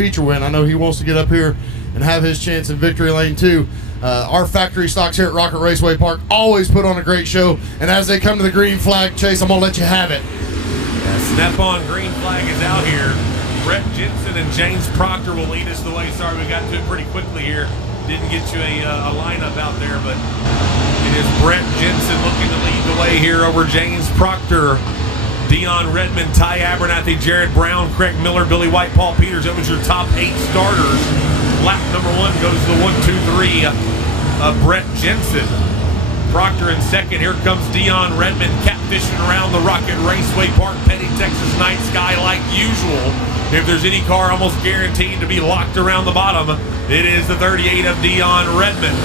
feature win. I know he wants to get up here and have his chance in victory lane too. Our factory stocks here at Rocket Raceway Park always put on a great show, and as they come to the green flag, Chase, I'm going to let you have it. Snap-on green flag is out here. Brett Jensen and James Proctor will lead us the way. Sorry, we got to it pretty quickly here. Didn't get you a lineup out there, but it is Brett Jensen looking to lead the way here over James Proctor, Dion Redmond, Ty Abernathy, Jared Brown, Craig Miller, Billy White, Paul Peters. That was your top 8 starters. Lap number 1 goes to the 1, 2, 3 of Brett Jensen. Proctor in second. Here comes Dion Redmond catfishing around the Rocket Raceway Park, Petty, Texas night sky like usual. If there's any car almost guaranteed to be locked around the bottom, it is the 38 of Dion Redmond.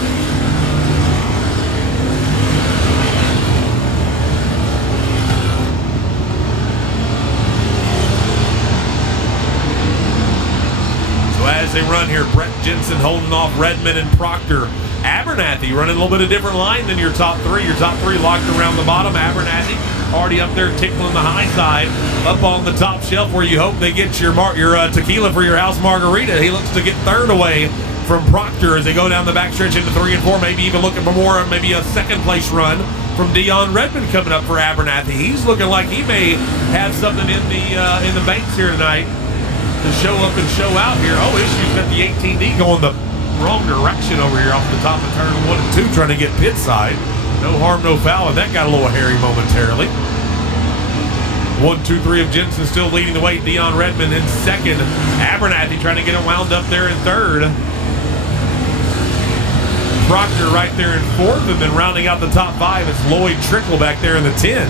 So as they run here, Brett Jensen holding off Redmond and Proctor. Abernathy running a little bit of different line than your top 3. Your top 3 locked around the bottom. Abernathy already up there tickling the high side, up on the top shelf where you hope they get your tequila for your house margarita. He looks to get third away from Proctor as they go down the backstretch into 3 and 4, maybe even looking for more, maybe a second place run from Dion Redmond coming up for Abernathy. He's looking like he may have something in the banks here tonight to show up and show out here. Oh, issues got the 18D going the wrong direction over here off the top of turn 1 and 2, trying to get pit side. No harm, no foul, and that got a little hairy momentarily. 1, 2, 3 of Jensen still leading the way. Dion Redmond in second. Abernathy trying to get it wound up there in third. Proctor right there in fourth, and then rounding out the top 5, it's Lloyd Trickle back there in the 10.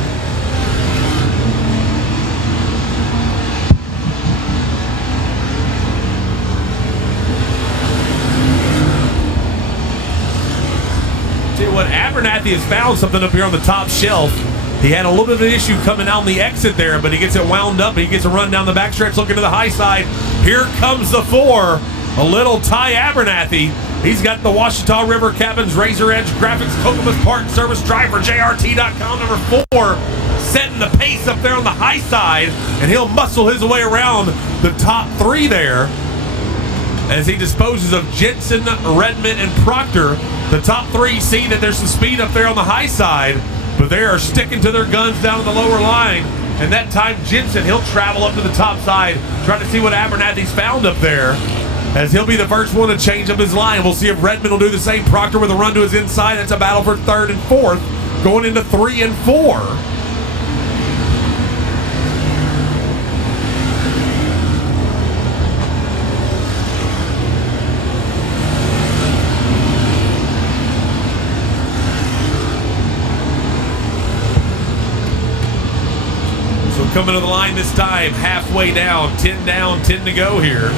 Tell you what, Abernathy has found something up here on the top shelf. He had a little bit of an issue coming down the exit there, but he gets it wound up. He gets a run down the backstretch looking to the high side. Here comes the 4, a little Ty Abernathy. He's got the Ouachita River Cabins Razor Edge Graphics Kokomas Part Service Driver, JRT.com, number 4, setting the pace up there on the high side, and he'll muscle his way around the top 3 there as he disposes of Jensen, Redmond, and Proctor. The top 3 see that there's some speed up there on the high side, but they are sticking to their guns down on the lower line. And that time, Jensen, he'll travel up to the top side, trying to see what Abernathy's found up there, as he'll be the first one to change up his line. We'll see if Redmond will do the same. Proctor with a run to his inside. That's a battle for 3rd and 4th, going into 3 and 4. Coming to the line this time, halfway down, 10 to go here.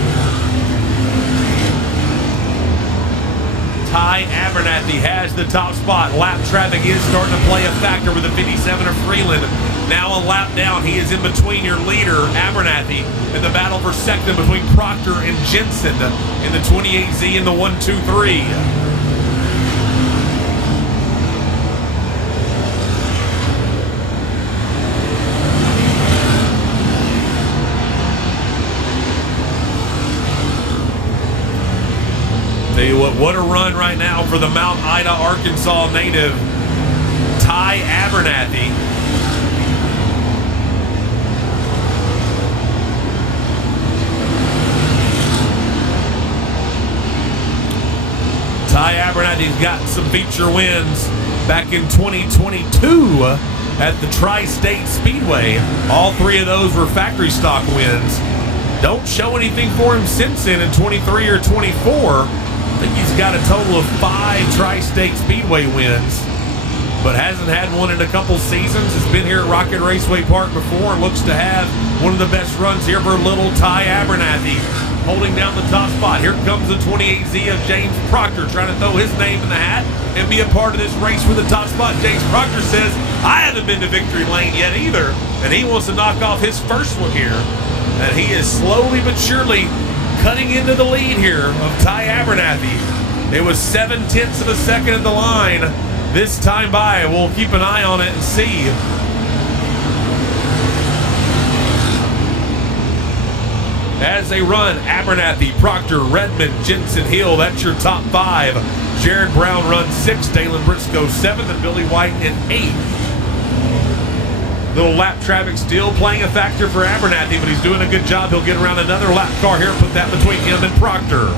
Ty Abernathy has the top spot. Lap traffic is starting to play a factor with the 57 of Freeland. Now a lap down, he is in between your leader, Abernathy, in the battle for second between Proctor and Jensen in the 28Z and the 1, 2, 3. Tell you what a run right now for the Mount Ida, Arkansas native, Ty Abernathy. Ty Abernathy's got some feature wins back in 2022 at the Tri-State Speedway. All 3 of those were factory stock wins. Don't show anything for him since then in 23 or 24. I think he's got a total of 5 Tri-State Speedway wins, but hasn't had one in a couple seasons. Has been here at Rocket Raceway Park before and looks to have one of the best runs here for little Ty Abernathy, holding down the top spot. Here comes the 28Z of James Proctor, trying to throw his name in the hat and be a part of this race for the top spot. James Proctor says, I haven't been to victory lane yet either, and he wants to knock off his first one here. And he is slowly but surely cutting into the lead here of Ty Abernathy. It was 0.7 of a second at the line this time by. We'll keep an eye on it and see. as they run. Abernathy, Proctor, Redmond, Jensen, Hill. That's your top 5. Jared Brown runs 6th, Dalen Briscoe 7th, and Billy White in 8th. Little lap traffic still playing a factor for Abernathy, but he's doing a good job. He'll get around another lap car here and put that between him and Proctor.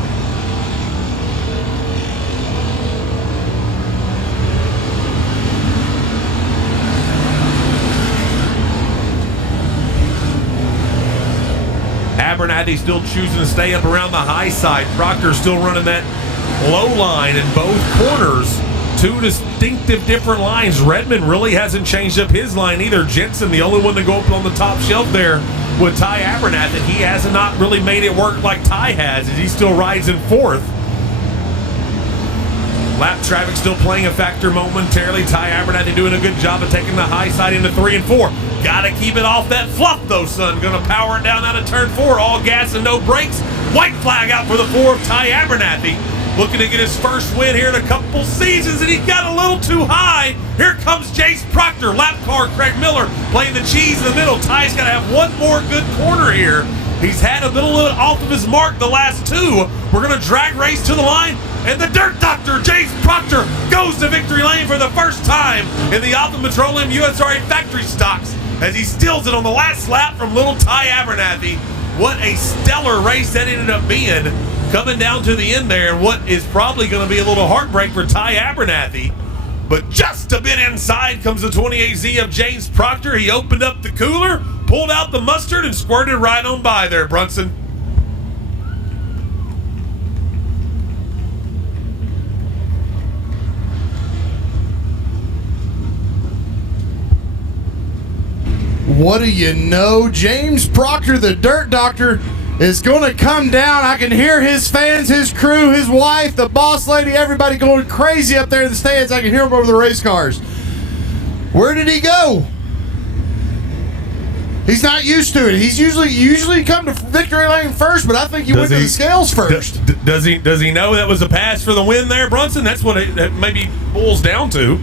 Abernathy still choosing to stay up around the high side. Proctor still running that low line in both corners. 2 distinctive different lines. Redmond really hasn't changed up his line either. Jensen, the only one to go up on the top shelf there with Ty Abernathy. He has not really made it work like Ty has, as he still rides in 4th. Lap traffic still playing a factor momentarily. Ty Abernathy doing a good job of taking the high side into 3 and 4. Gotta keep it off that fluff though, son. Gonna power it down out of turn 4. All gas and no brakes. White flag out for the 4 of Ty Abernathy. Looking to get his first win here in a couple seasons, and he got a little too high. Here comes Jace Proctor. Lap car, Craig Miller playing the cheese in the middle. Ty's got to have one more good corner here. He's had a little off of his mark the last 2. We're going to drag race to the line, and the Dirt Doctor, Jace Proctor, goes to victory lane for the first time in the Alpha Petroleum USRA factory stocks as he steals it on the last lap from little Ty Abernathy. What a stellar race that ended up being. Coming down to the end there, what is probably going to be a little heartbreak for Ty Abernathy. But just a bit inside comes the 28Z of James Proctor. He opened up the cooler, pulled out the mustard, and squirted right on by there, Brunson. What do you know? James Proctor, the Dirt Doctor, is going to come down. I can hear his fans, his crew, his wife, the boss lady, everybody going crazy up there in the stands. I can hear him over the race cars. Where did he go? He's not used to it. He's usually come to victory lane first, but I think he went to the scales first. Does he know that was a pass for the win there, Brunson? That's what it maybe boils down to.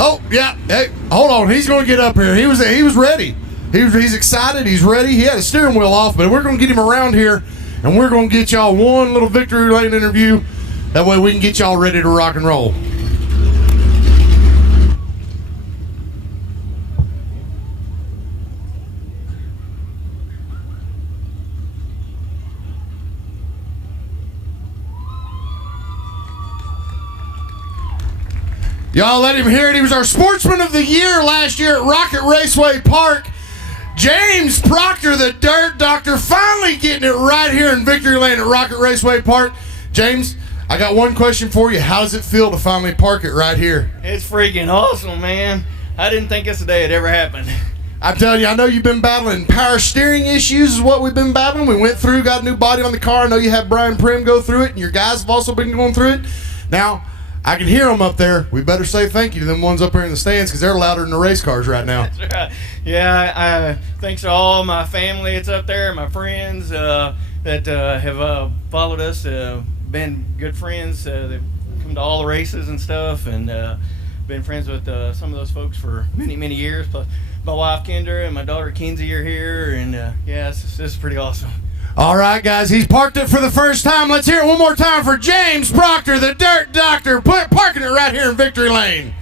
Oh, yeah. Hey, hold on. He's going to get up here. He was ready. He's excited. He's ready. He had a steering wheel off, but we're going to get him around here, and we're going to get y'all one little victory lane interview. That way we can get y'all ready to rock and roll. Y'all let him hear it. He was our Sportsman of the Year last year at Rocket Raceway Park. James Proctor, the Dirt Doctor, finally getting it right here in victory lane at Rocket Raceway Park. James, I got one question for you. How does it feel to finally park it right here? It's freaking awesome, man. I didn't think this day had ever happened. I'm telling you, I know you've been battling power steering issues is what we've been battling. We went through, got a new body on the car. I know you had Brian Prim go through it, and your guys have also been going through it. Now, I can hear them up there. We better say thank you to them ones up here in the stands because they're louder than the race cars right now. That's right. Yeah, thanks to all my family that's up there, my friends that have followed us, been good friends. They've come to all the races and stuff, and been friends with some of those folks for many, many years. Plus, my wife Kendra and my daughter Kinsey are here, and this is pretty awesome. All right, guys, he's parked it for the first time. Let's hear it one more time for James Proctor, the Dirt Doctor, parking it right here in victory lane.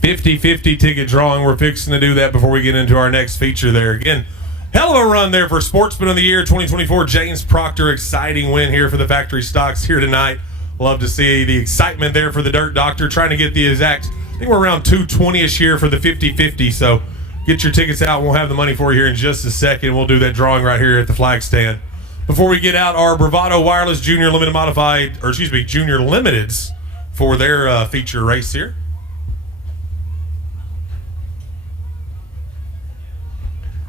$50-50 ticket drawing. We're fixing to do that before we get into our next feature there. Again, hell of a run there for Sportsman of the Year 2024. James Proctor, exciting win here for the factory stocks here tonight. Love to see the excitement there for the Dirt Doctor, trying to get the exact, I think we're around 220-ish here for the 50-50. So get your tickets out. We'll have the money for you here in just a second. We'll do that drawing right here at the flag stand. Before we get out, our Bravado Wireless Junior Limited Junior Limiteds for their feature race here.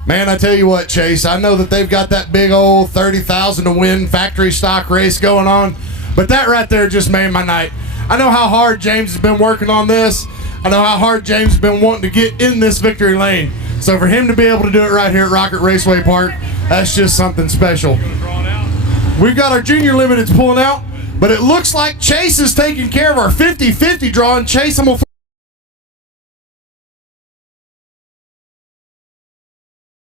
Man, I tell you what, Chase, I know that they've got that big old 30,000 to win factory stock race going on, but that right there just made my night. I know how hard James has been working on this. I know how hard James has been wanting to get in this victory lane. So for him to be able to do it right here at Rocket Raceway Park, That's just something special. We've got our junior limiteds pulling out, but it looks like Chase is taking care of our 50-50 drawing. Chase, I'm going to